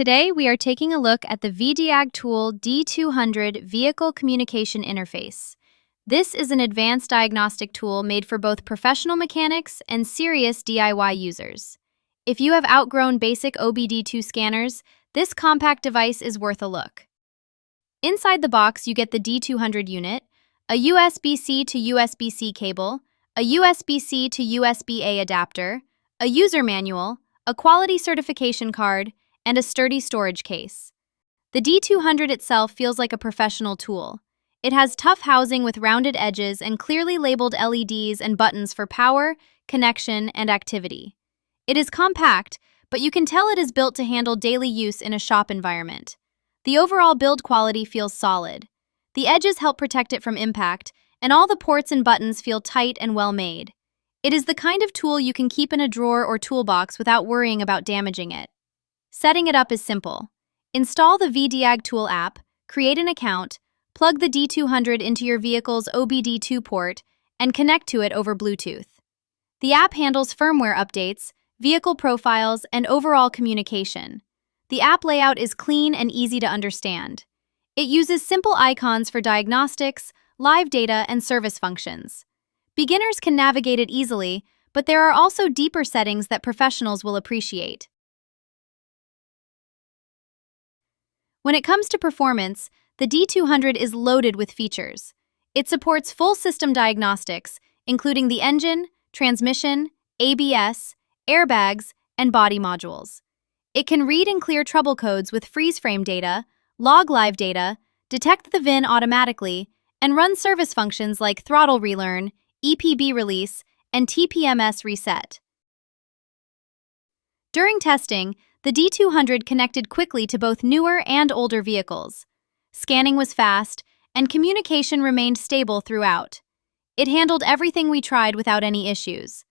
Today, we are taking a look at the VdiagTool D200 Vehicle Communication Interface. This is an advanced diagnostic tool made for both professional mechanics and serious DIY users. If you have outgrown basic OBD2 scanners, this compact device is worth a look. Inside the box, you get the D200 unit, a USB-C to USB-C cable, a USB-C to USB-A adapter, a user manual, a quality certification card, and a sturdy storage case. The D200 itself feels like a professional tool. It has tough housing with rounded edges and clearly labeled LEDs and buttons for power, connection, and activity. It is compact, but you can tell it is built to handle daily use in a shop environment. The overall build quality feels solid. The edges help protect it from impact, and all the ports and buttons feel tight and well made. It is the kind of tool you can keep in a drawer or toolbox without worrying about damaging it. Setting it up is simple. Install the VdiagTool app, create an account, plug the D200 into your vehicle's OBD2 port, and connect to it over Bluetooth. The app handles firmware updates, vehicle profiles, and overall communication. The app layout is clean and easy to understand. It uses simple icons for diagnostics, live data, and service functions. Beginners can navigate it easily, but there are also deeper settings that professionals will appreciate. When it comes to performance, the D200 is loaded with features. It supports full system diagnostics, including the engine, transmission, ABS, airbags, and body modules. It can read and clear trouble codes with freeze frame data, log live data, detect the VIN automatically, and run service functions like throttle relearn, EPB release, and TPMS reset. During testing, the D200 connected quickly to both newer and older vehicles. Scanning was fast, and communication remained stable throughout. It handled everything we tried without any issues.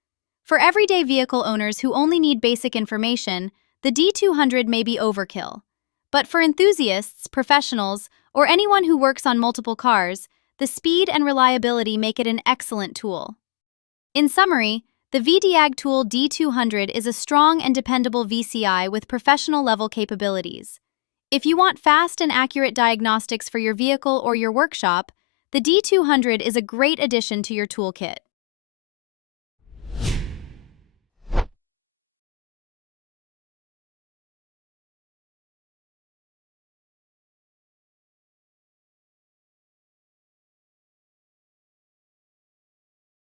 For everyday vehicle owners who only need basic information, the D200 may be overkill. But for enthusiasts, professionals, or anyone who works on multiple cars, the speed and reliability make it an excellent tool. In summary, the VdiagTool D200 is a strong and dependable VCI with professional-level capabilities. If you want fast and accurate diagnostics for your vehicle or your workshop, the D200 is a great addition to your toolkit.